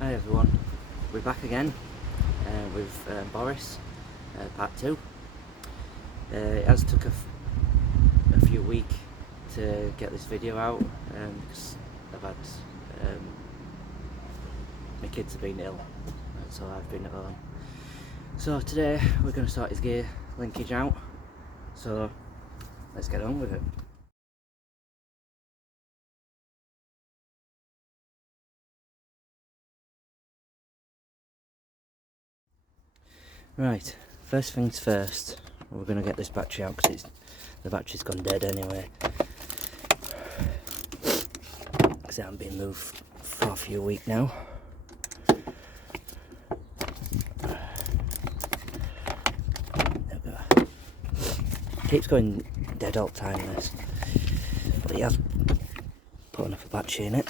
Hi everyone, we're back again with Boris, part 2. It has took a few weeks to get this video out because I've had my kids have been ill, so I've been at home. So today we're going to sort his gear linkage out, so let's get on with it. Right, first things first, we're going to get this battery out because the battery's gone dead anyway. Because it hasn't been moved for a few weeks now. There we go. Keeps going dead all the time, this. But he has put enough of battery in it.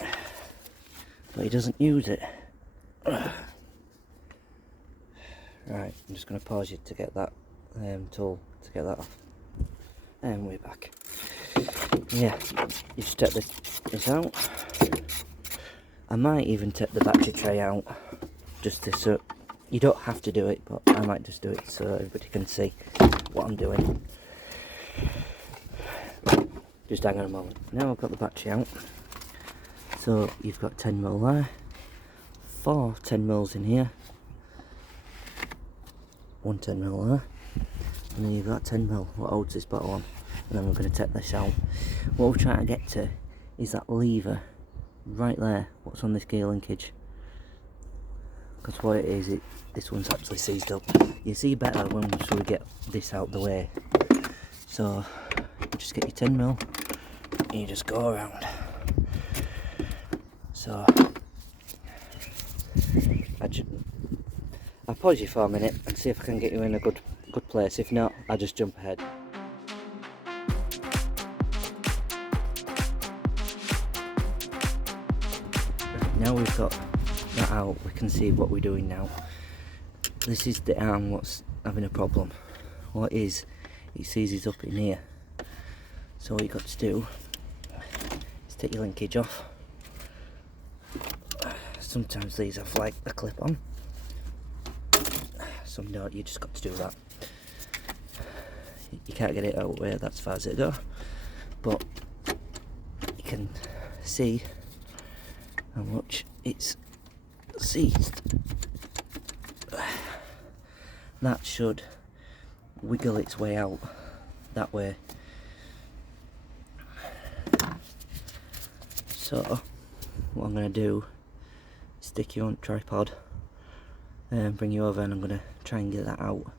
But he doesn't use it. Right, I'm just going to pause you to get that tool to get that off. And we're back. Yeah, you just take this out. I might even take the battery tray out, just to so you don't have to do it, but I might just do it so everybody can see what I'm doing. Just hang on a moment. Now I've got the battery out. So you've got 10mm there, 4 10mm in here, 1 10mm there, and then you've got 10mm what holds this bottle on. And then we're going to take this out. What we're trying to get to is that lever right there, what's on this gear linkage. Because what it is, this one's actually seized up. You see better once we get this out the way. So you just get your 10mm and you just go around. So I'll pause you for a minute and see if I can get you in a good place. If not, I'll just jump ahead. Now we've got that out, we can see what we're doing now. This is the arm what's having a problem. What is, it seizes up in here. So what you've got to do is take your linkage off. Sometimes these have like a clip on. Some don't, you just got to do that. You can't get it out of the way, that's as far as it goes. But you can see how much it's seized. That should wiggle its way out that way. So what I'm going to do is stick you on tripod and bring you over, and I'm going to try and get that out,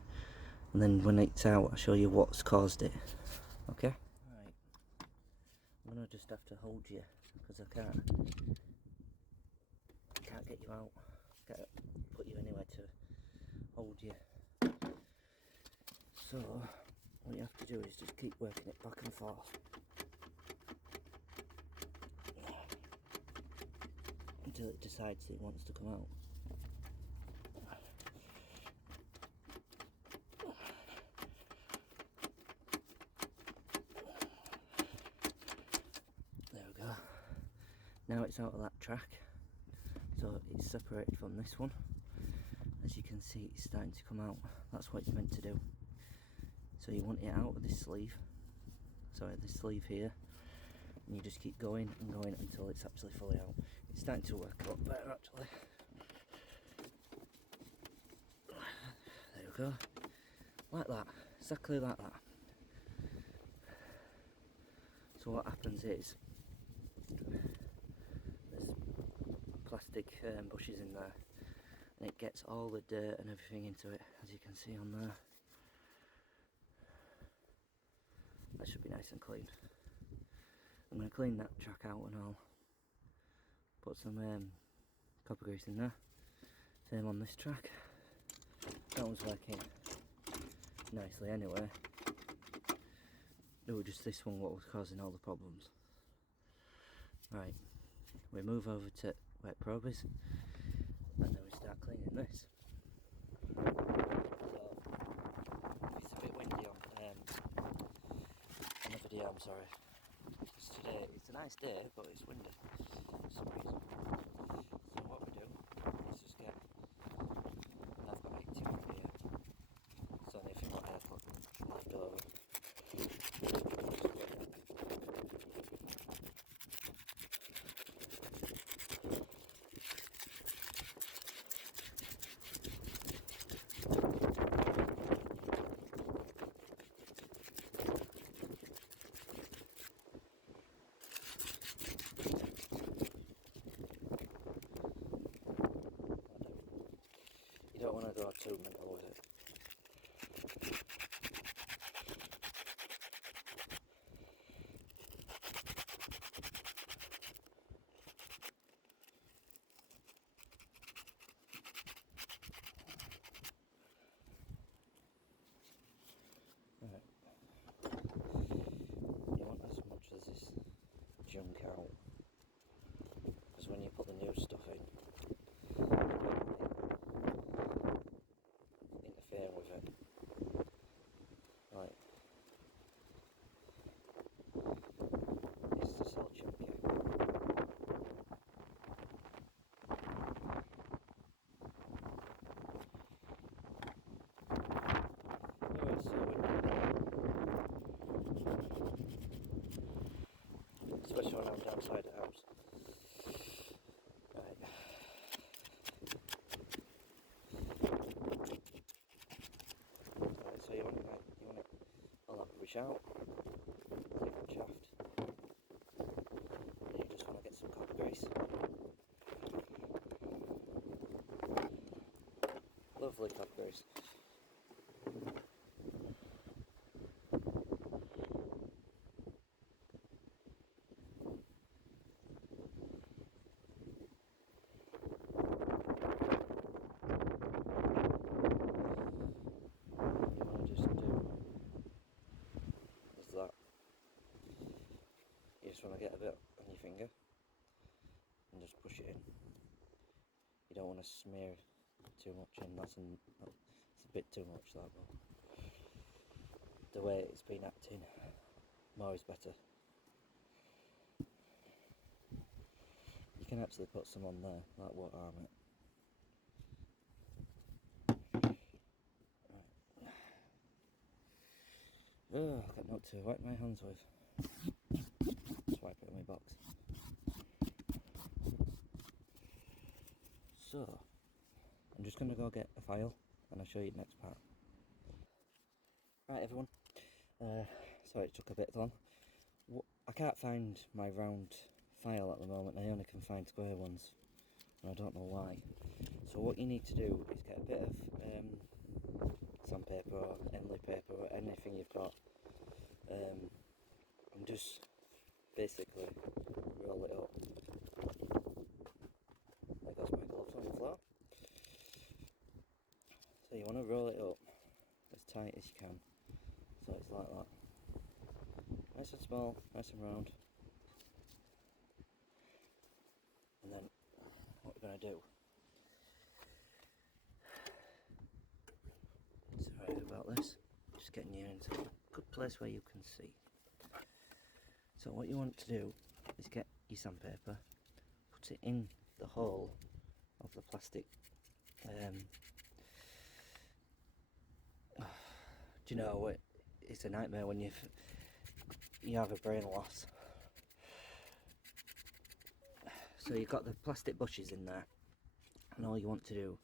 and then when it's out I'll show you what's caused it. Okay? Right. I'm going to just have to hold you because I can't get you out. Can't put you anywhere to hold you. So what you have to do is just keep working it back and forth until it decides it wants to come out. There we go. Now it's out of that track, so it's separated from this one. As you can see, it's starting to come out. That's what it's meant to do. So you want it out of this sleeve, sorry, this sleeve here, and you just keep going and going until it's actually fully out. It's starting to work a lot better actually. There we go, like that, exactly like that. So what happens is, there's plastic bushes in there, and it gets all the dirt and everything into it, as you can see on there. That should be nice and clean. I'm going to clean that track out and I'll put some copper grease in there. Same on this track. That one's working nicely anyway. It was just this one what was causing all the problems. Right, we move over to wet probers and then we start cleaning this. So, it's a bit windy on the video, I'm sorry. Because today, it's a nice day, but it's windy for some reason. So what we do want to go too mental with it. Right. You want as much as this junk out, because when you put the new stuff in, interfere with it. Right. It's just all chunky. Alright, so especially when I'm downside the house. Right. Right, so you want it all that rubbish out, clean the shaft, and you just want to get some copper grease. Lovely copper grease. That you just want to get a bit on your finger and just push it in. You don't want to smear too much in. That's a bit too much, that, but the way it's been acting, more is better. You can actually put some on there, that won't harm it. Right. Oh, I've got not to wipe my hands with. Just wipe it on my box. So, I'm just going to go get a file and I'll show you the next part. Right everyone, sorry it took a bit long. I can't find my round file at the moment, I only can find square ones and I don't know why. So what you need to do is get a bit of sandpaper or Henley paper or anything you've got, and just basically roll it up. There goes my gloves on the floor. So you want to roll it up as tight as you can, so it's like that. Nice and small, nice and round. And then what we're going to do, sorry about this, just getting you into a good place where you can see. So what you want to do is get your sandpaper, put it in the hole of the plastic. Do you know what? It's a nightmare when you have a brain loss. So you've got the plastic bushes in there, and all you want to do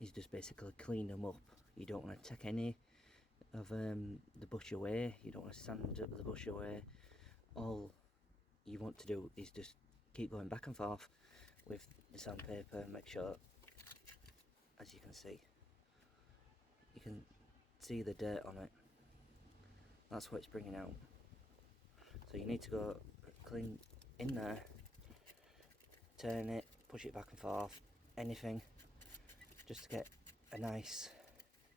is just basically clean them up. You don't want to take any of the bush away, you don't want to sand up the bush away. All you want to do is just keep going back and forth with the sandpaper and make sure, as you can see the dirt on it. That's what it's bringing out. So you need to go clean in there, turn it, push it back and forth, anything, just to get a nice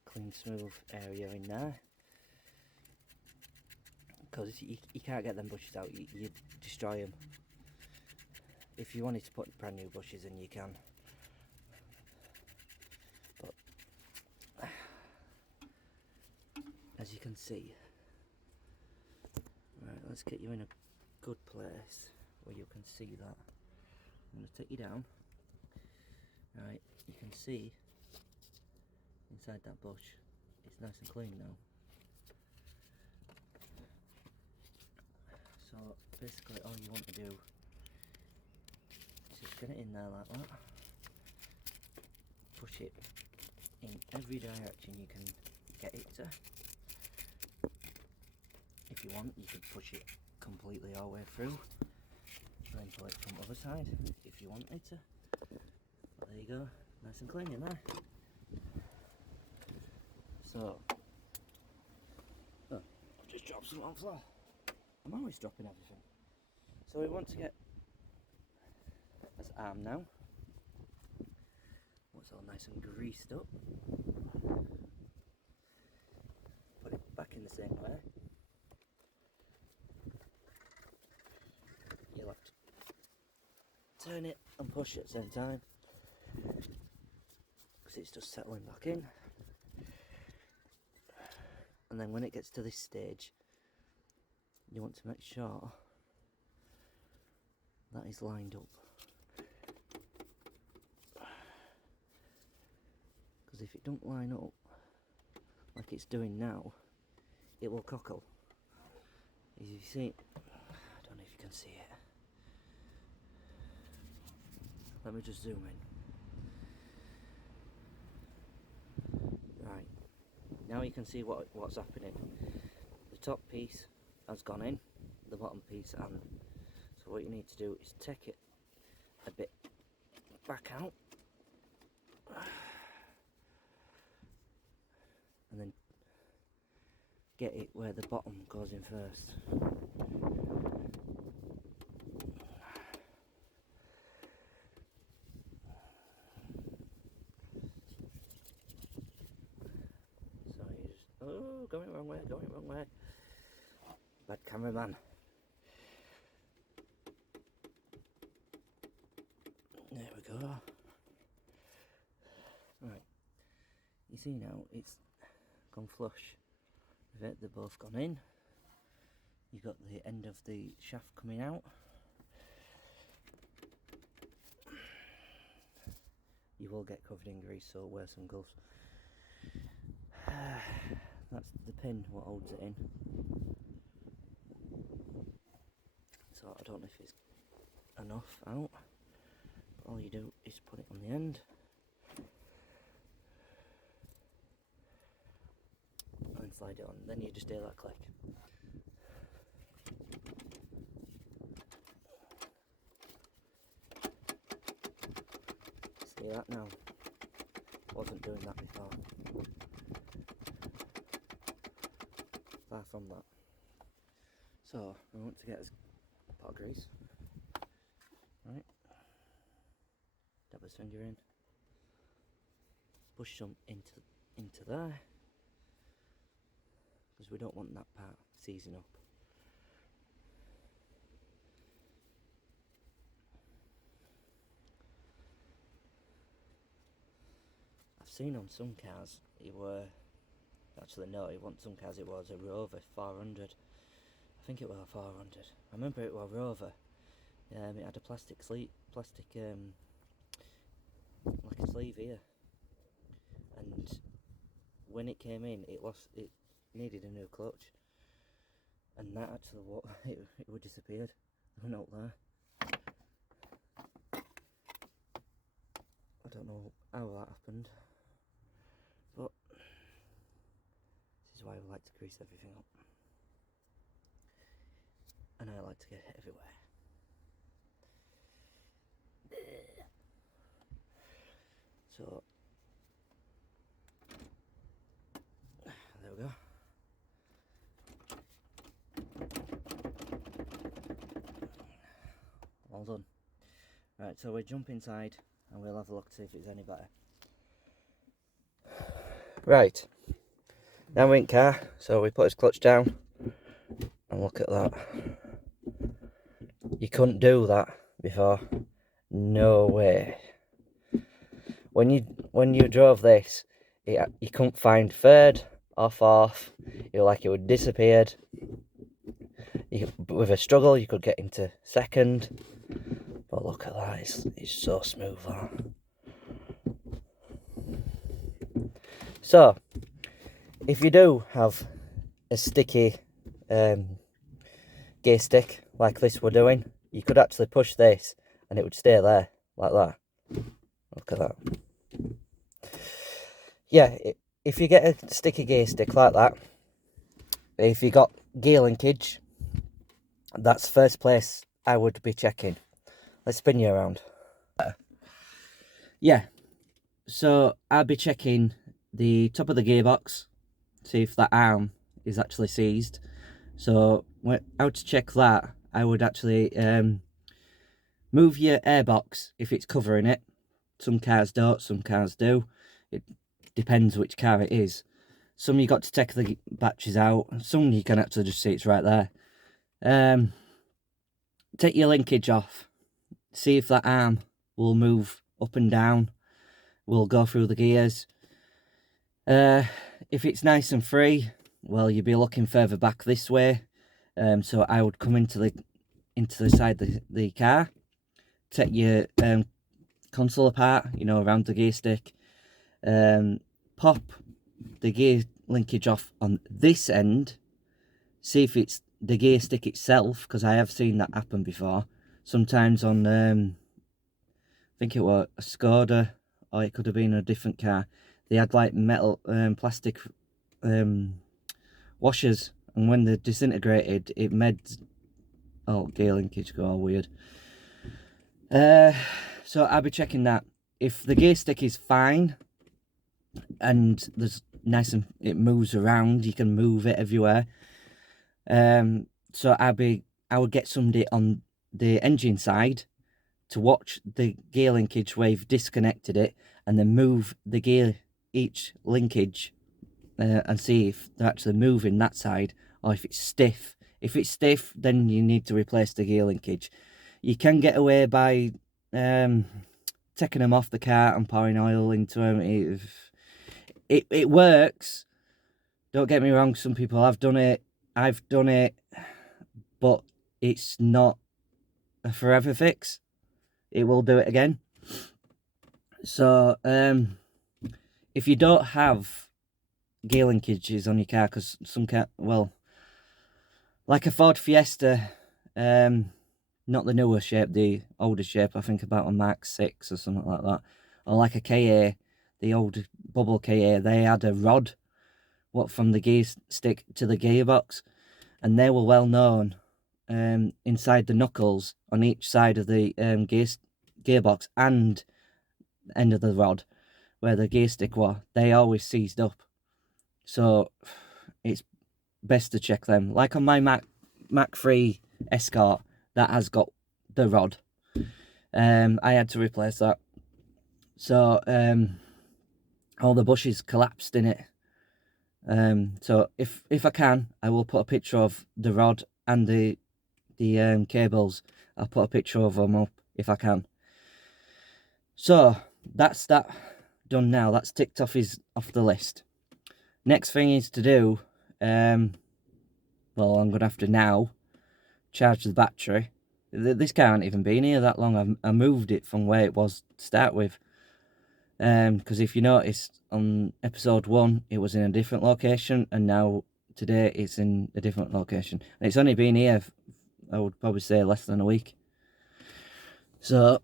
clean smooth area in there, because you can't get them bushes out, you destroy them. If you wanted to put brand new bushes in, you can, but as you can see, right, let's get you in a good place where you can see that. I'm going to take you down. Right, you can see inside that bush it's nice and clean now. So basically all you want to do is just get it in there like that, push it in every direction you can get it to. If you want, you could push it completely all the way through, then pull it from the other side if you wanted to. But there you go, nice and clean in there. So, oh, I've just dropped some on the floor. I'm always dropping everything. So we want to get this arm now. It's all nice and greased up. Put it back in the same way. You'll have to turn it and push at the same time, because it's just settling back in. And then when it gets to this stage, you want to make sure that is lined up. Because if it don't line up like it's doing now, it will cockle. As you see, I don't know if you can see it. Let me just zoom in. Right, now you can see what's happening. The top piece has gone in, the bottom piece hasn't. So what you need to do is take it a bit back out, and then get it where the bottom goes in first. So you just, oh, going wrong way, going wrong way. Bad cameraman. There we go. Right. You see now it's gone flush with it, they've both gone in. You've got the end of the shaft coming out. You will get covered in grease, so wear some gloves. That's the pin what holds it in. So I don't know if it's enough out. But all you do is put it on the end. And slide it on. Then you just hear that click. See that now? Wasn't doing that before. Far from that. So we want to get us pot of grease. Right. Dab his finger in. Push some into there. Because we don't want that part seizing up. I've seen on some cars it were, actually no, it wasn't some cars, it was a Rover 400. I think it was a 400. I remember it was a Rover. It had a plastic sleeve, like a sleeve here. And when it came in, it needed a new clutch, and that actually it would disappeared. It went up there. I don't know how that happened, but this is why we like to grease everything up, and I like to get it everywhere. So there we go. All done. Right, so we jump inside and we'll have a look to see if it's any better. Right, now we're in car, so we put his clutch down and look at that. You couldn't do that before. No way. When you drove this, you couldn't find third or fourth. You were like it would disappeared. With a struggle, you could get into second. But look at that, it's so smooth that. So, if you do have a sticky gear stick like this we're doing, you could actually push this and it would stay there, like that. Look at that. Yeah, if you get a sticky gear stick like that, if you got gear linkage, that's first place I would be checking. Let's spin you around. Yeah, so I'd be checking the top of the gearbox see if that arm is actually seized. So how to check that, I would actually move your airbox if it's covering it. Some cars don't, some cars do. It depends which car it is. Some you got to take the batteries out, some you can actually just see it's right there. Take your linkage off, see if that arm will move up and down, will go through the gears. If it's nice and free, well, you'll be looking further back this way. So I would come into the side of the car, take your console apart, you know, around the gear stick, pop the gear linkage off on this end, see if it's the gear stick itself, because I have seen that happen before. Sometimes on, I think it was a Skoda, or it could have been a different car. They had like metal, plastic washers, and when they disintegrated, it made gear linkage go all weird. So I'll be checking that. If the gear stick is fine and there's nice and it moves around, you can move it everywhere. So I would get somebody on the engine side to watch the gear linkage where you've disconnected it, and then move the gear, each linkage, and see if they're actually moving that side, or if it's stiff. If it's stiff, then you need to replace the gear linkage. You can get away by taking them off the car and pouring oil into them. It works. Don't get me wrong, some people have done it. I've done it, but it's not a forever fix. It will do it again. So if you don't have gear linkages on your car, because some car, well, like a Ford Fiesta, not the newer shape, the older shape, I think about a Mark 6 or something like that, or like a KA, the old bubble KA, they had a rod from the gear stick to the gearbox, and they were well known inside the knuckles on each side of the gearbox and end of the rod where the gear stick was, they always seized up. So it's best to check them. Like on my Mac 3 Escort, that has got the rod. I had to replace that. So all the bushes collapsed in it. So if I can, I will put a picture of the rod and the cables. I'll put a picture of them up if I can. So that's that done now. That's ticked off the list. Next thing is to do, well, I'm going to have to now charge the battery. This car hasn't even been here that long. I moved it from where it was to start with. Because if you notice, on episode 1, it was in a different location, and now today it's in a different location. And it's only been here, I would probably say, less than a week. So,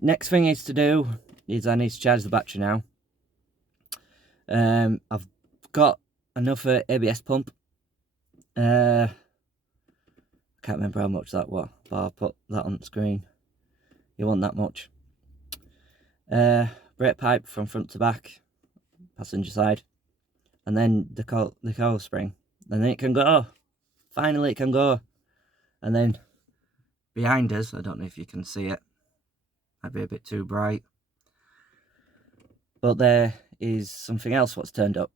next thing is to do is I need to charge the battery now. I've got enough ABS pump. I can't remember how much that was, but I'll put that on the screen. You want that much. Brake pipe from front to back, passenger side, and then the coil spring, and then it can go. Finally it can go. And then behind us, I don't know if you can see it, might be a bit too bright, but there is something else what's turned up.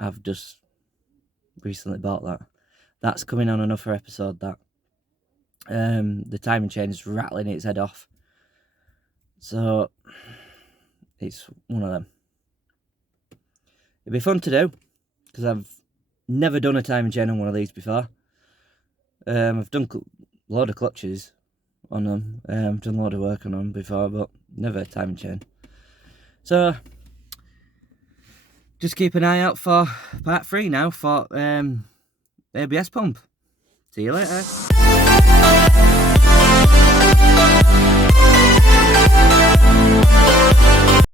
I've just recently bought that. That's coming on another episode, that. The timing chain is rattling its head off. So, it's one of them. It'd be fun to do, because I've never done a timing chain on one of these before. I've done a load of clutches on them. I've done a lot of work on them before, but never a timing chain. So, just keep an eye out for part 3 now for ABS pump. See you later.